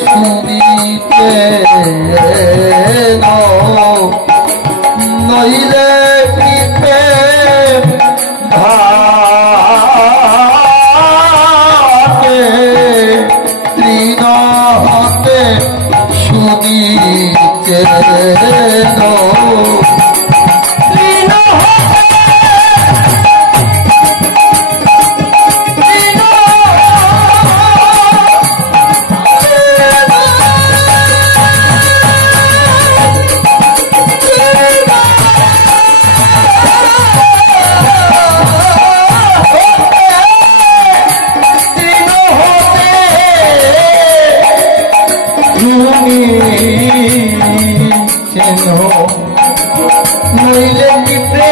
শুনিতে নইলে পিপে ভাতে তৃণ হতে শুনিতে নইলে পিপে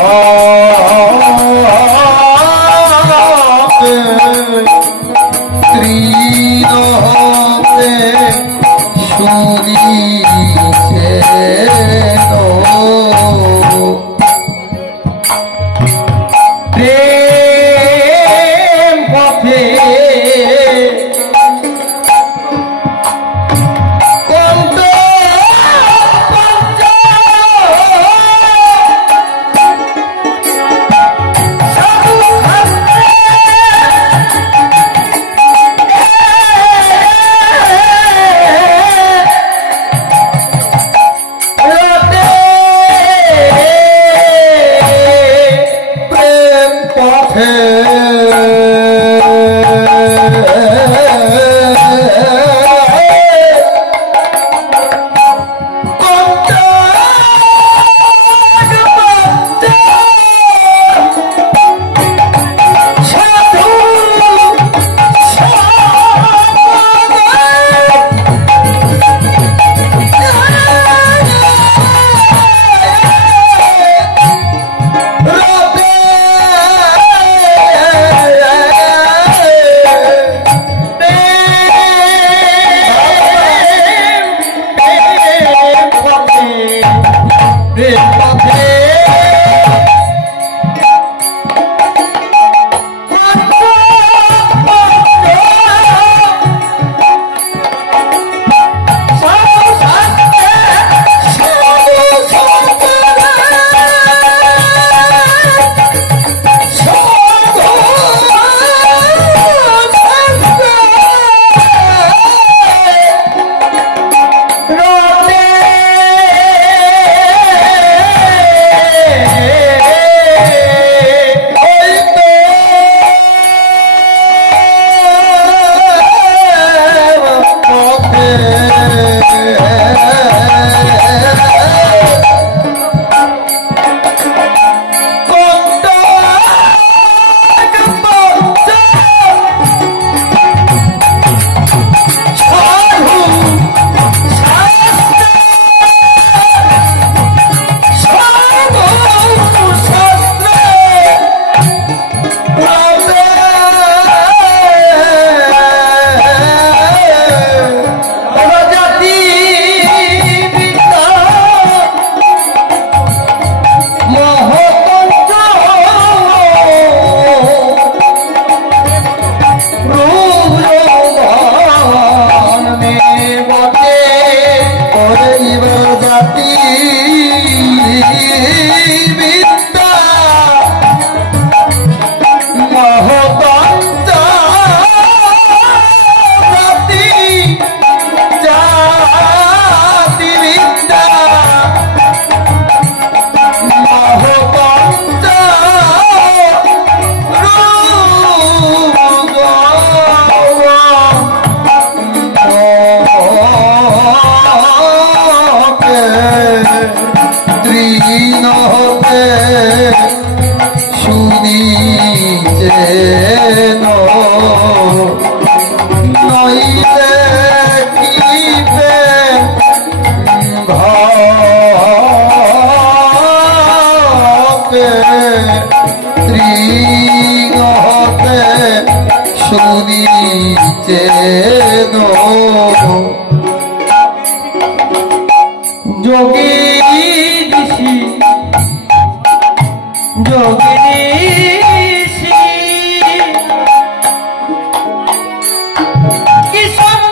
ভাতে তৃণ হতে শুনিতে প্রেম পথে শুনিতে যোগী ঋষি যোগী ঋষি কি সব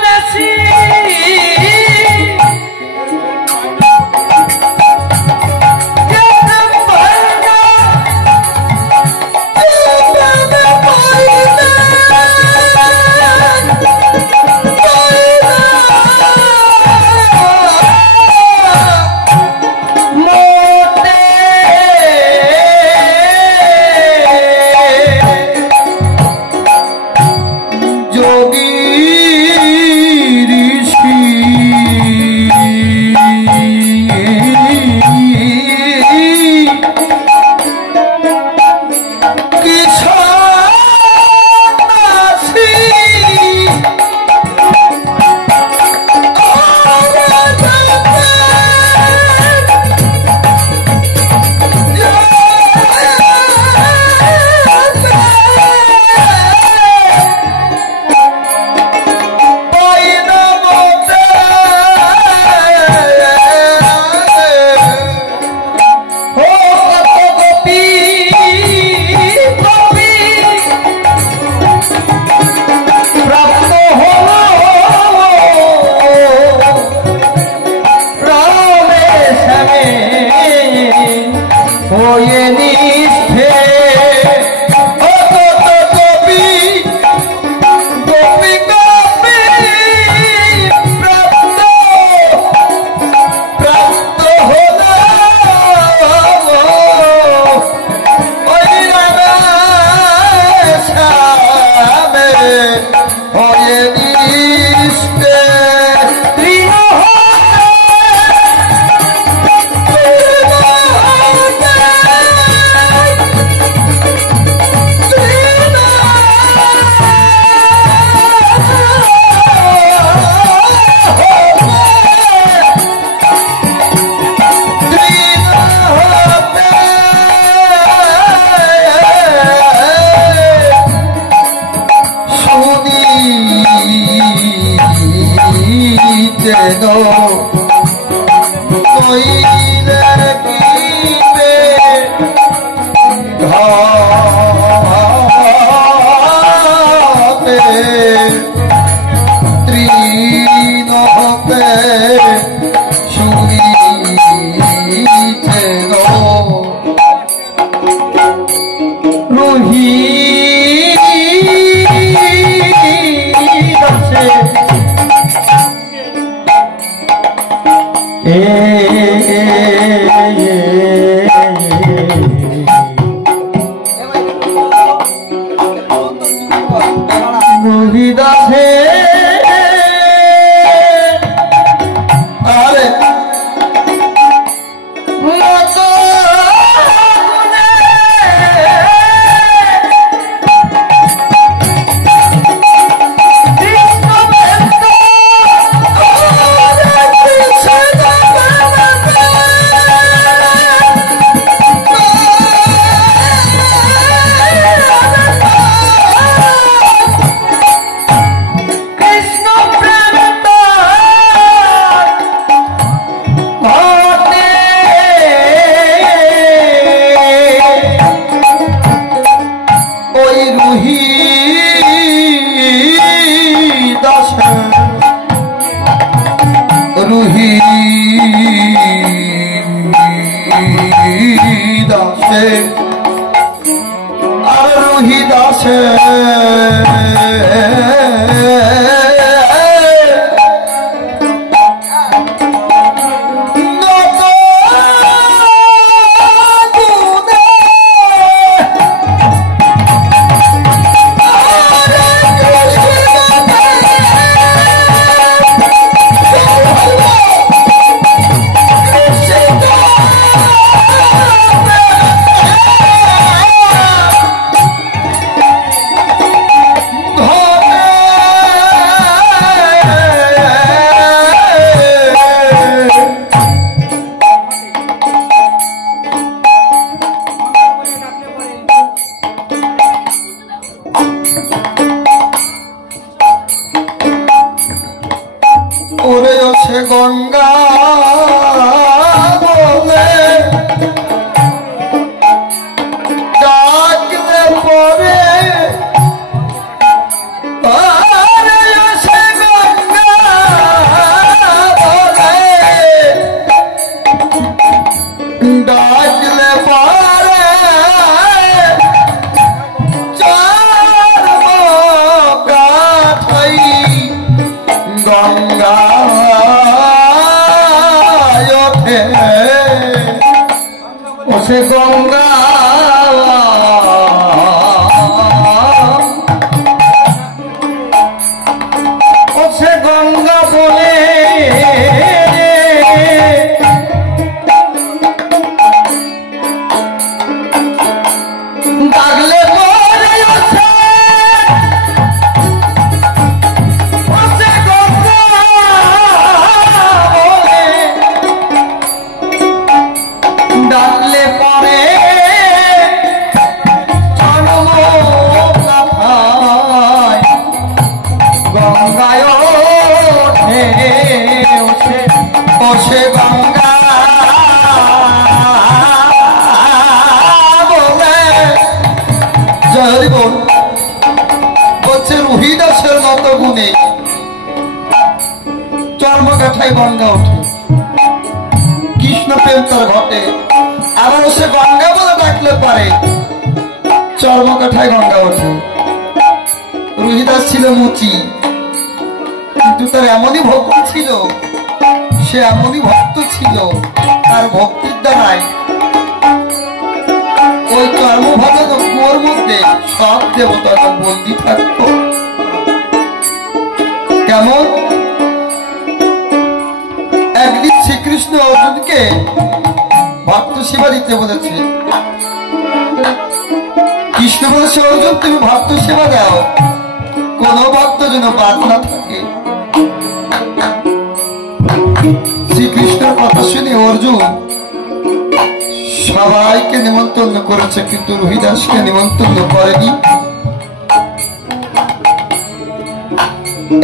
কিন্তু রোহিদাসকে নিমন্ত্রণ করেনি।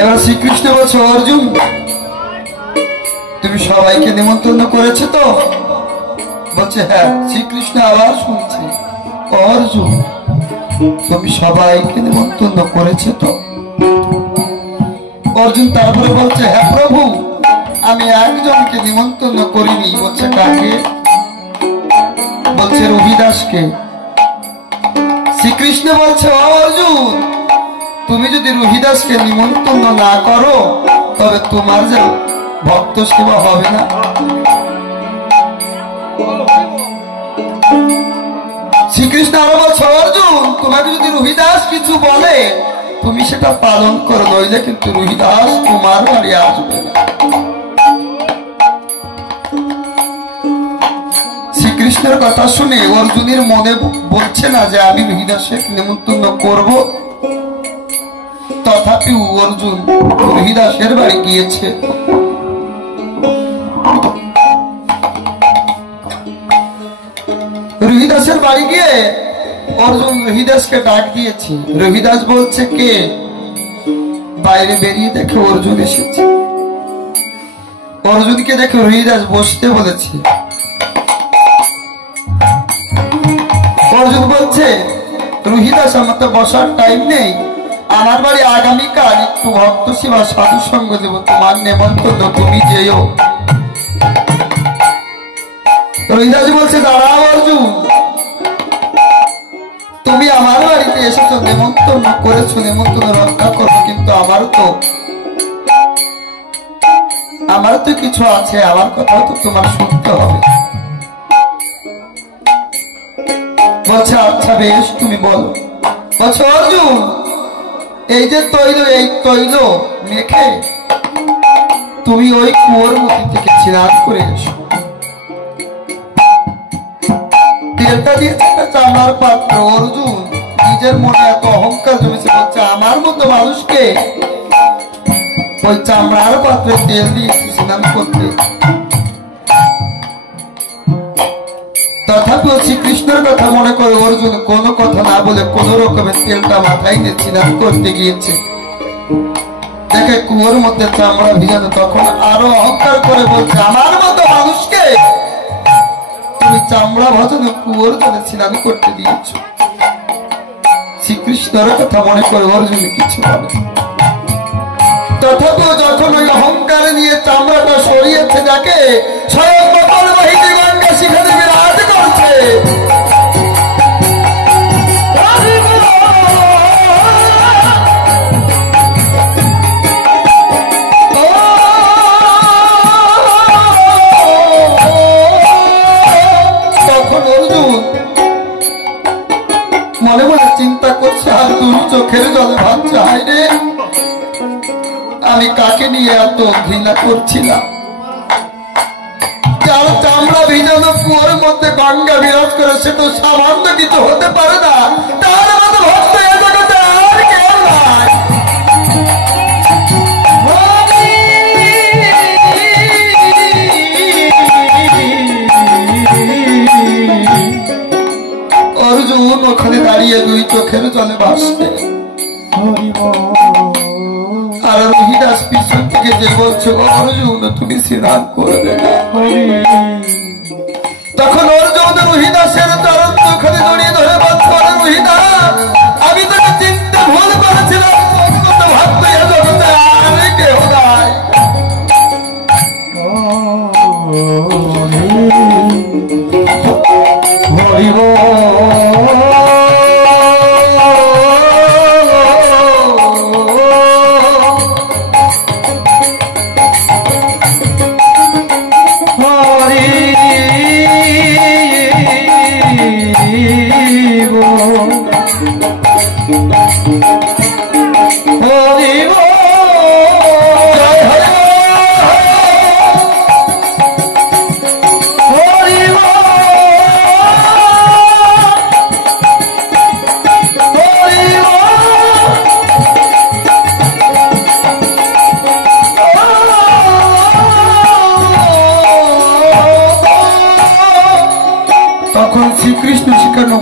এবার শ্রীকৃষ্ণ বলছে অর্জুন তুমি সবাইকে নিমন্ত্রণ করেছো তো? বলছে হ্যাঁ। শ্রীকৃষ্ণ আবার শুনছে, অর্জুন তুমি সবাইকে নিমন্ত্রণ করেছো তো? অর্জুন তারপরে বলছে হ্যাঁ প্রভু, আমি একজনকে নিমন্ত্রণ করিনি। বলছে কাকে? বলছে রবিদাসকে। শ্রীকৃষ্ণ বলছে অর্জুন, তুমি যদি রবিদাসকে নিমন্ত্রণ না করো তবে তোমার যে ভক্ত সেবা হবে না। শ্রীকৃষ্ণ আরো বলছে অর্জুন, তোমাকে যদি রবিদাস কিছু বলে তুমি সেটা পালন করো, নইলে কিন্তু রবিদাস তোমার বাড়ি আসবে না। শ্রীকৃষ্ণের কথা শুনে অর্জুনের মনে বলছে না যে আমি রবিদাসকে নিমন্ত্রণ করব। তথাপি অর্জুন রবিদাসের বাড়ি গিয়েছে। রবিদাসের বাড়ি গিয়ে অর্জুন রবিদাসকে ডাক দিয়েছে। রবিদাস বলছে কে? বাইরে বেরিয়ে দেখে অর্জুন এসেছে। অর্জুনকে দেখে রবিদাস বসতে বলেছে। অর্জুন বলছে রবিদাস, আমার তো বসার টাইম নেই, আমার বাড়ি আগামীকাল একটু ভক্ত সেবা সাধু সঙ্গ দেব, তোমার নেমন্তন্ন, তুমি যেও। রবিদাস বলছে দাঁড়াও অর্জুন, তুমি আমার বাড়িতে এসেছো, নেমন্তন্ন করেছো, নেমন্তন্ন রক্ষা করো, কিন্তু আমার তো কিছু আছে, আমার কথাও তো তোমার শুনতে হবে। বলছে আচ্ছা বেশ, তুমি বলো। বলছে অর্জুন, এই যে এই তৈল মেখে তুমি ওই কুয়োর মধ্যে থেকে স্নান করে এসো। তেলটা দিয়েছে একটা চামড়ার পাত্র। অর্জুন নিজের মনে এত অহংকার জমেছে, বলছে আমার মতো মানুষকে ওই চামড়ার পাত্রে তেল দিয়ে স্নান করতে। তথাপি শ্রীকৃষ্ণের কথা মনে করে অর্জুন কোনো কথা না বলে কোন রকমের তেলটা মাথায় নিয়ে স্নান করতে গিয়েছে। দেখে কুয়োর মধ্যে চামড়া ভিজানো, তখন আরো অহংকার করে বলছে আমার মতো মানুষকে তুমি চামড়া ভাজানো কুয়োর জলে স্নান করতে দিয়েছ। শ্রীকৃষ্ণের কথা মনে করে অর্জুন কিছু বলে। তথাপিও যখন ওই অহংকার নিয়ে চামড়াটা সরিয়েছে, দেখে স্বয়ং মকর বাহিনী গঙ্গা সেখানে বিরাজ করছে। তখন অর্জুন মনে মনে চিন্তা করছে আর দুই চোখের জলে ভাবছে, হায় রে আমি কাকে নিয়ে এত ঘৃণা করছিলাম। যার চামড়া ভিজানো কুয়োর মধ্যে গঙ্গা বিরাজ করে সে তো সামান্য কিছু হতে পারে না, তার মতো ভক্ত এ জগতে আর কেউ নাই। অর্জুন ওখানে দাঁড়িয়ে দুই চোখের জলে ভাসছে। আর রবিদাস পিছন থেকে যে বলছে অর্জুন তুমি স্নান করবে না। তখন অর্জুন রবিদাসের চরণ ওখানে জড়িয়ে ধরে বলছে রবিদাস, আমি তোকে চিন্তা ভুল করেছিলাম, ভাবতে জগতে আর কেউ নাই। হরিব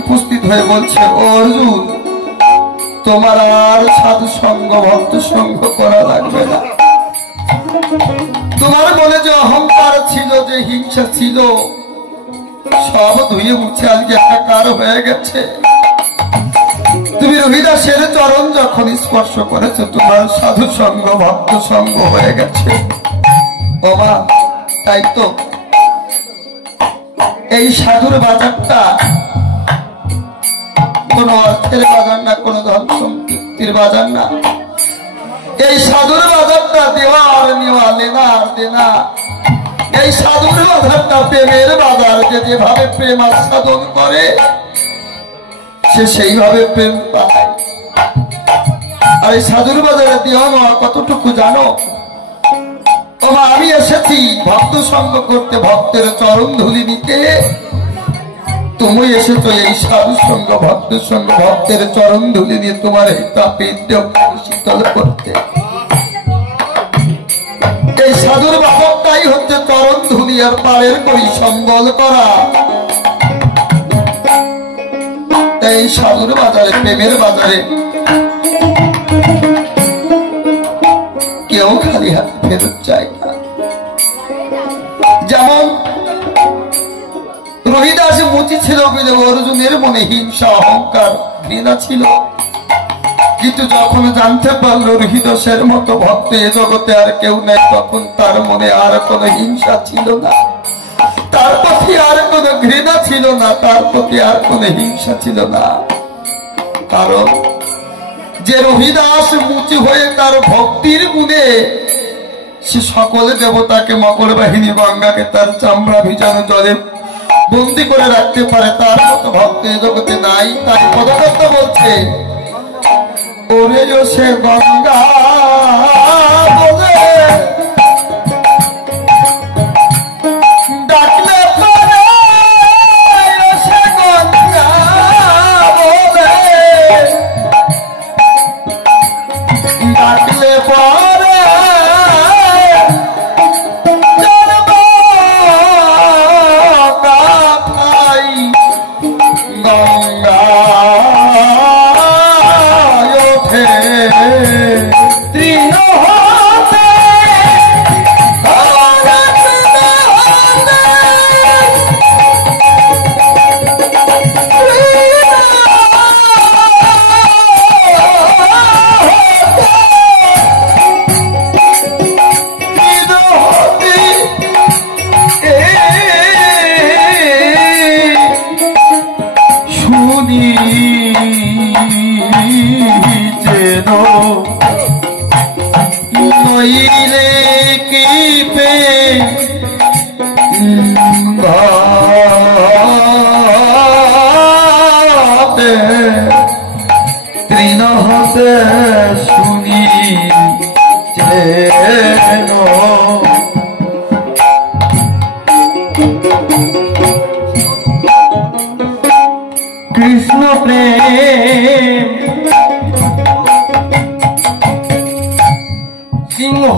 উপস্থিত হয়ে বলছে অর্জুন তোমার আর সাধু সঙ্গ ভক্ত সঙ্গ করা লাগবে না। তোমার মনে যে অহংকার যে হিংসা ছিল সব ধুয়ে মুছে আজকে একাকার হয়ে গেছে। তুমি রবিদাসের চরণ যখন স্পর্শ করেছো তোমার সাধু সঙ্গ ভক্ত সঙ্গ হয়ে গেছে। ওমা তাই তো এই সাধুর বাজারটা কোন অর্থের বাজার না, কোন ধন সম্পত্তির বাজার না। এই সাধুর বাজারটা দেওয়ার নেওয়া, লেনার দেনা। এই সাধুর বাজারটা প্রেমের বাজার। যে যেভাবে প্রেম আস্বাদন করে সে সেইভাবে প্রেম পায়। আর এই সাধুর বাজারে দেওয়া নেওয়া কতটুকু জানো? ওমা আমি এসেছি ভক্ত সঙ্গ করতে, ভক্তের চরণ ধুলি নিতে। তুমি এসেছো এই সাধু সঙ্গ ভক্ত সঙ্গ, ভক্তের চরণ ধুলি নিয়ে তোমার পিণ্ড শীতল করতে। এই সাধুর বাবকটাই হচ্ছে চরণ ধুলি আর পাড়ের করি সম্বল করা। এই সাধুর বাজারে, প্রেমের বাজারে কেউ খালি হাত ফেরত চায় না। যেমন রহিদাস মুচি ছিল বলে অর্জুনের মনে হিংসা অহংকার ঘৃণা ছিল, কিন্তু যখন জানতে পারলো রহিদাসের মতো ভক্ত এ জগতে আর কেউ নেই, তখন তার মনে আর কোনো হিংসা ছিল না, তার প্রতি আর কোনো ঘৃণা ছিল না, তার প্রতি আর কোনো হিংসা ছিল না। কারণ যে রহিদাস মুচি হয়ে তার ভক্তির গুণে সে সকল দেবতাকে, মকর বাহিনী গঙ্গাকে তার চামড়া ভিজানো জলে বন্দি করে রাখতে পারে, তার মতো ভক্ত এ জগতে নাই। তাই পদকর্তা বলছে ওরে সে গঙ্গা বলে ডাকলে পরে, সে গঙ্গা বলে ডাকলে পরে শুনি কৃষ্ণ প্রেম সিংহ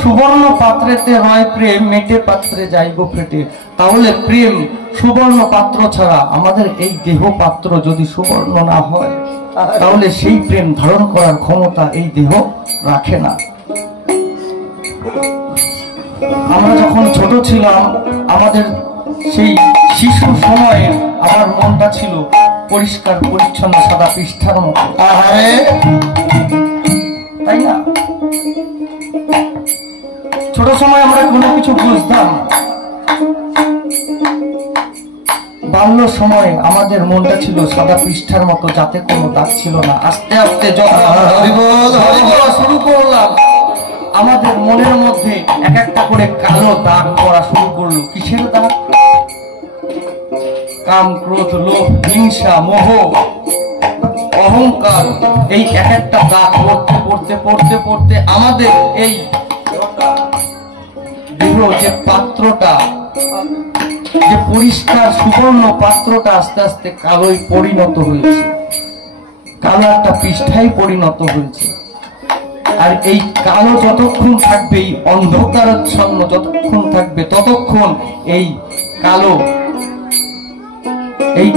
সুবর্ণ পাত্রেতে রয় প্রেম, মেটে পাত্রে যাইব ফেটে। তাহলে প্রেম সুবর্ণ পাত্র ছাড়া আমাদের এই দেহ পাত্র যদি সুবর্ণ না হয়, তাহলে সেই প্রেম ধারণ করার ক্ষমতা এই দেহ রাখে না। আমরা যখন ছোট ছিলাম, আমাদের সেই শিশু সময়ে আমার মনটা ছিল পরিষ্কার পরিচ্ছন্ন সাদা পৃষ্ঠার মতো, তাই না? ছোট সময় আমরা কোনো কিছু বুঝতাম না। বাল্য সময়ে আমাদের মনটা ছিল সাদা পৃষ্ঠার মতো, যাতে কোনো দাগ ছিল না। আস্তে আস্তে যখন শুরু করলাম, আমাদের মনের মধ্যে এক একটা করে কালো দাগ পড়া শুরু করলো। কিসের দাগ? কাম, ক্রোধ, লোভ, হিংসা, মোহ, অহংকার, এই এক একটা দাগ পড়তে পড়তে পড়তে পড়তে আমাদের এই দেহ যে পাত্রটা, যে পরিষ্কার সুবর্ণ পাত্রটা আস্তে আস্তে কালোই পরিণত হয়েছে, কালো একটা পৃষ্ঠায় পরিণত হয়েছে। আর এই কালো যতক্ষণ থাকবে, এই অন্ধকারাচ্ছন্ন যতক্ষণ থাকবে, ততক্ষণ এই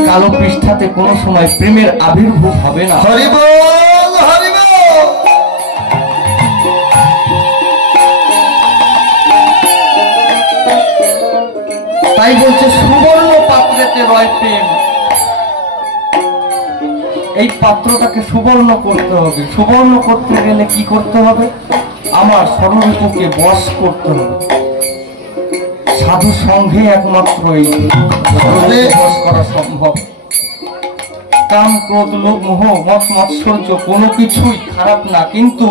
কালো পৃষ্ঠাতে কোনো সময় প্রেমের আবির্ভাব হবে না। তাই বলছে সুবর্ণ পাত্রেতে রয় প্রেম। এই পাত্রটাকে সুবর্ণ করতে হবে। সুবর্ণ করতে গেলে কি করতে হবে? আমার স্বরূপকে বশ করতে হবে। সাধু সংঘে একমাত্র এই বশ করা সম্ভব। কাম, ক্রোধ, লোভ, মোহ, মত, মাৎসর্য কোনো কিছুই খারাপ না, কিন্তু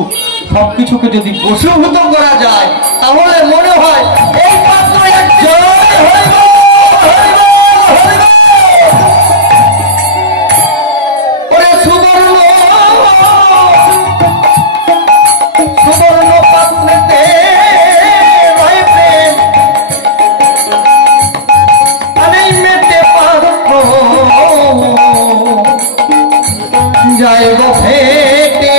সবকিছুকে যদি বশীভূত করা যায়, তাহলে মনে হয় এই পাত্র যাইব ফেটে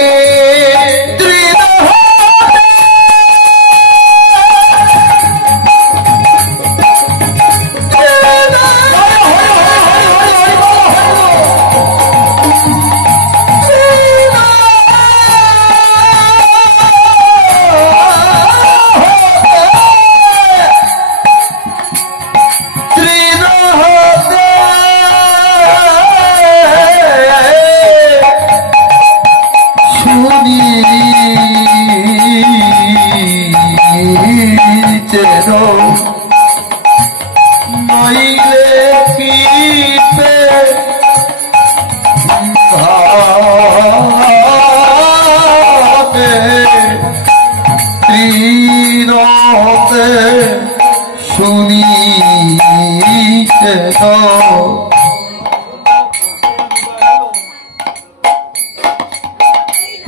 শুনিতে তো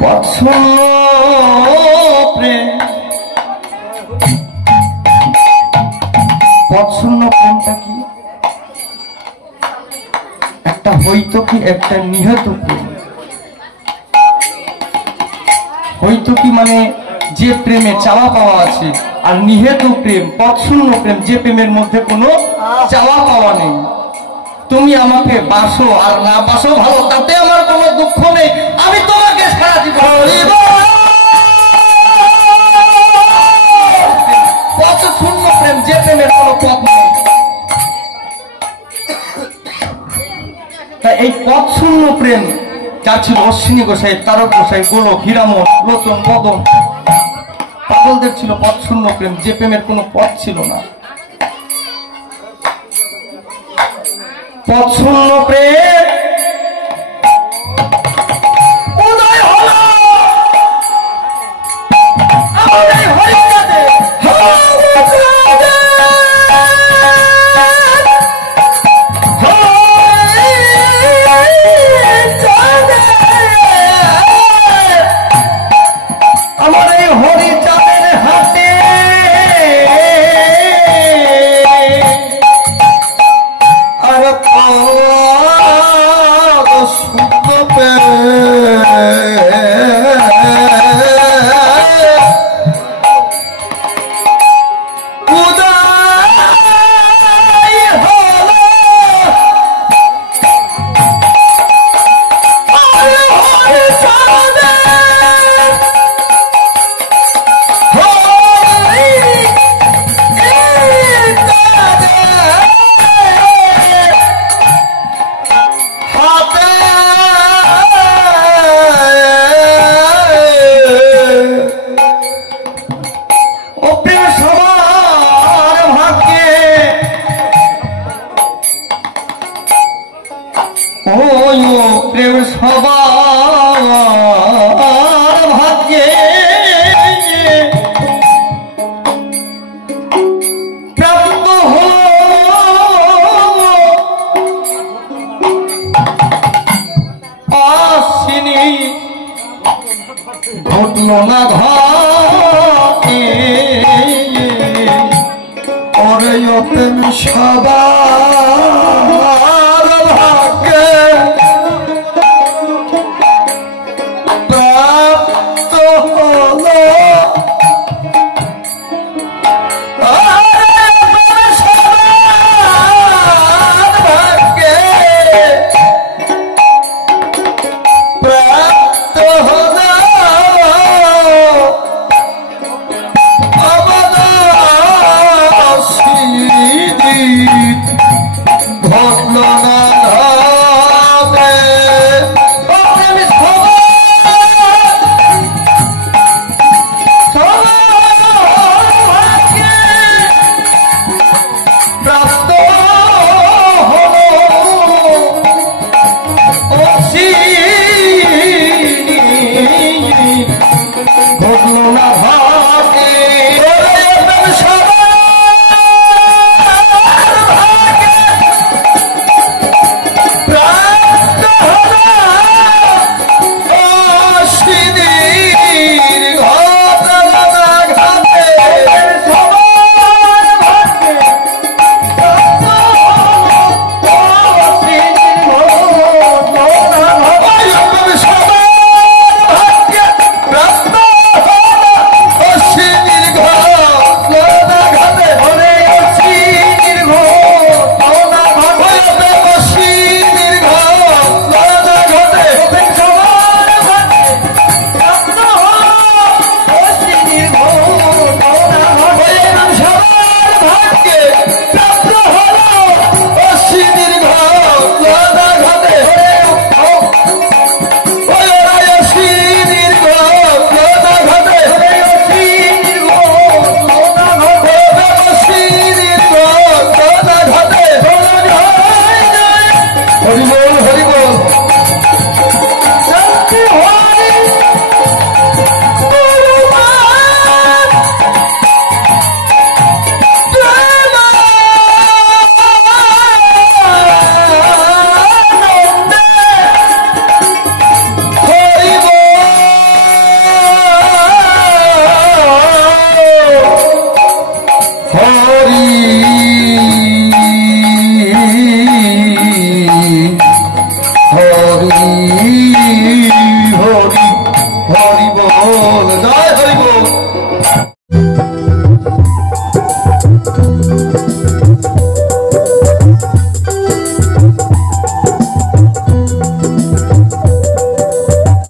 পছন্দ প্রেম। পছন্দ প্রেমটা কি? একটা হয়তো কি, একটা নিহত প্রেম। হয়তো কি মানে যে প্রেমে চাওয়া পাওয়া আছে, আর নিহত প্রেম, পছন্দ প্রেম, যে প্রেমের মধ্যে কোনো চাওয়া পাওয়া নেই। তুমি আমাকে বাসো আর না বাসো ভালো, তাতে আমার কোনো দুঃখ নেই, আমি তোমাকে সারা জীবন। পথশূন্য প্রেম, যে প্রেমের কোনো পথ নেই। তাই এই পথশূন্য প্রেম যার ছিল অশ্বিনী গোসাই, তারক গোসাই, গোলক, হীরামন, লোচন, মদন, পাগলদের ছিল পথশূন্য প্রেম, যে প্রেমের কোনো পথ ছিল না। পথশূন্য প্রেম উদয় হলো আমাদের হরিচাঁদে। আমার এই হরিচাঁদের হাতে আর প্রেম সবার